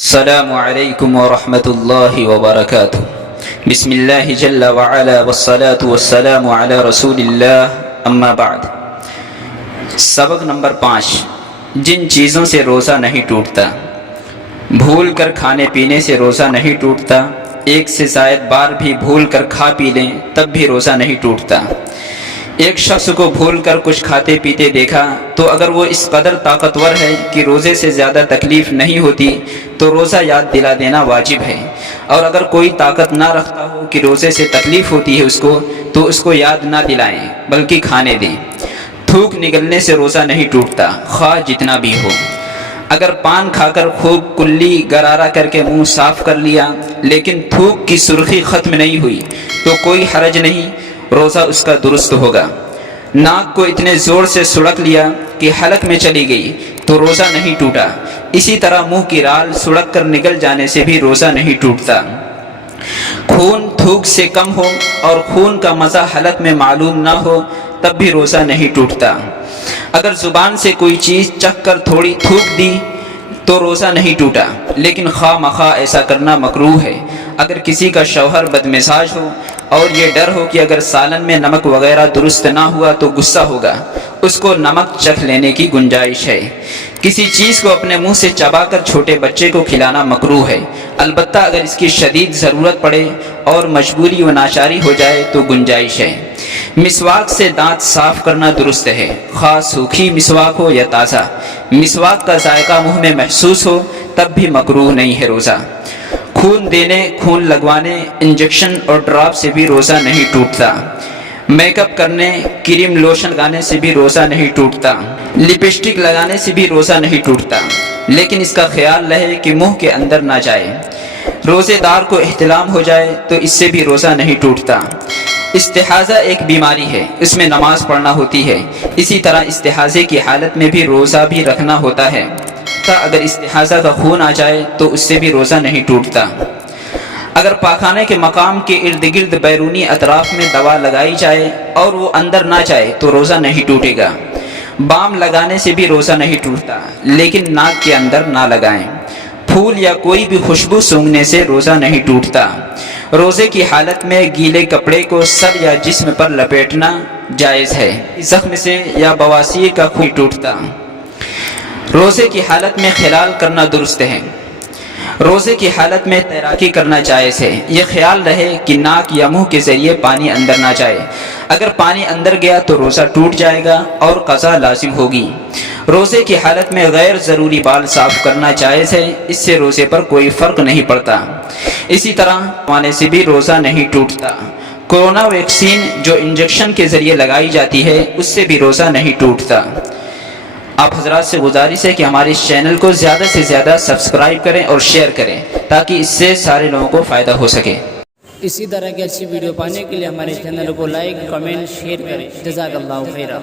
السلام علیکم ورحمۃ اللہ وبرکاتہ۔ بسم اللہ جل وعلا والصلاة والسلام علی رسول اللہ، اما بعد۔ سبق نمبر 5، جن چیزوں سے روزہ نہیں ٹوٹتا۔ بھول کر کھانے پینے سے روزہ نہیں ٹوٹتا، ایک سے زائد بار بھی بھول کر کھا پی لیں تب بھی روزہ نہیں ٹوٹتا۔ ایک شخص کو بھول کر کچھ کھاتے پیتے دیکھا تو اگر وہ اس قدر طاقتور ہے کہ روزے سے زیادہ تکلیف نہیں ہوتی تو روزہ یاد دلا دینا واجب ہے، اور اگر کوئی طاقت نہ رکھتا ہو کہ روزے سے تکلیف ہوتی ہے تو اس کو یاد نہ دلائیں بلکہ کھانے دیں۔ تھوک نگلنے سے روزہ نہیں ٹوٹتا، خواہ جتنا بھی ہو۔ اگر پان کھا کر خوب کلی گرارا کر کے منہ صاف کر لیا لیکن تھوک کی سرخی ختم نہیں ہوئی تو کوئی حرج نہیں، روزہ اس کا درست ہوگا۔ ناک کو اتنے زور سے سڑک لیا کہ حلق میں چلی گئی تو روزہ نہیں ٹوٹا۔ اسی طرح منہ کی رال سڑک کر نکل جانے سے بھی روزہ نہیں ٹوٹتا۔ خون تھوک سے کم ہو اور خون کا مزہ حلق میں معلوم نہ ہو تب بھی روزہ نہیں ٹوٹتا۔ اگر زبان سے کوئی چیز چکھ کر تھوڑی تھوک دی تو روزہ نہیں ٹوٹا، لیکن خواہ مخواہ ایسا کرنا مکروہ ہے۔ اگر کسی کا شوہر بدمزاج ہو اور یہ ڈر ہو کہ اگر سالن میں نمک وغیرہ درست نہ ہوا تو غصہ ہوگا، اس کو نمک چکھ لینے کی گنجائش ہے۔ کسی چیز کو اپنے منہ سے چبا کر چھوٹے بچے کو کھلانا مکروہ ہے، البتہ اگر اس کی شدید ضرورت پڑے اور مجبوری و ناچاری ہو جائے تو گنجائش ہے۔ مسواک سے دانت صاف کرنا درست ہے، خواہ سوکھی مسواک ہو یا تازہ۔ مسواک کا ذائقہ منہ میں محسوس ہو تب بھی مکروہ نہیں ہے روزہ۔ خون دینے، خون لگوانے، انجیکشن اور ڈراپ سے بھی روزہ نہیں ٹوٹتا۔ میک اپ کرنے، کریم لوشن لگانے سے بھی روزہ نہیں ٹوٹتا۔ لپسٹک لگانے سے بھی روزہ نہیں ٹوٹتا، لیکن اس کا خیال رہے کہ منہ کے اندر نہ جائے۔ روزے دار کو احتلام ہو جائے تو اس سے بھی روزہ نہیں ٹوٹتا۔ استحاضہ ایک بیماری ہے، اس میں نماز پڑھنا ہوتی ہے، اسی طرح استحاضے کی حالت میں بھی روزہ بھی رکھنا ہوتا ہے۔ اگر استحاضہ کا خون آ جائے تو اس سے بھی روزہ نہیں ٹوٹتا۔ اگر پاخانے کے مقام کے ارد گرد بیرونی اطراف میں دوا لگائی جائے اور وہ اندر نہ جائے تو روزہ نہیں ٹوٹے گا۔ بام لگانے سے بھی روزہ نہیں ٹوٹتا، لیکن ناک کے اندر نہ لگائیں۔ پھول یا کوئی بھی خوشبو سونگھنے سے روزہ نہیں ٹوٹتا۔ روزے کی حالت میں گیلے کپڑے کو سر یا جسم پر لپیٹنا جائز ہے، زخم سے یا بواسیر کا خون ٹوٹتا۔ روزے کی حالت میں خلال کرنا درست ہے۔ روزے کی حالت میں تیراکی کرنا جائز ہے، یہ خیال رہے کہ ناک یا منہ کے ذریعے پانی اندر نہ جائے۔ اگر پانی اندر گیا تو روزہ ٹوٹ جائے گا اور قضا لازم ہوگی۔ روزے کی حالت میں غیر ضروری بال صاف کرنا جائز ہے، اس سے روزے پر کوئی فرق نہیں پڑتا۔ اسی طرح کھانے سے بھی روزہ نہیں ٹوٹتا۔ کورونا ویکسین جو انجیکشن کے ذریعے لگائی جاتی ہے اس سے بھی روزہ نہیں ٹوٹتا۔ آپ حضرات سے گزارش ہے کہ ہمارے اس چینل کو زیادہ سے زیادہ سبسکرائب کریں اور شیئر کریں تاکہ اس سے سارے لوگوں کو فائدہ ہو سکے۔ اسی طرح کی اچھی ویڈیو پانے کے لیے ہمارے چینل کو لائک، کمنٹ، شیئر کریں۔ جزاک اللہ خیرہ۔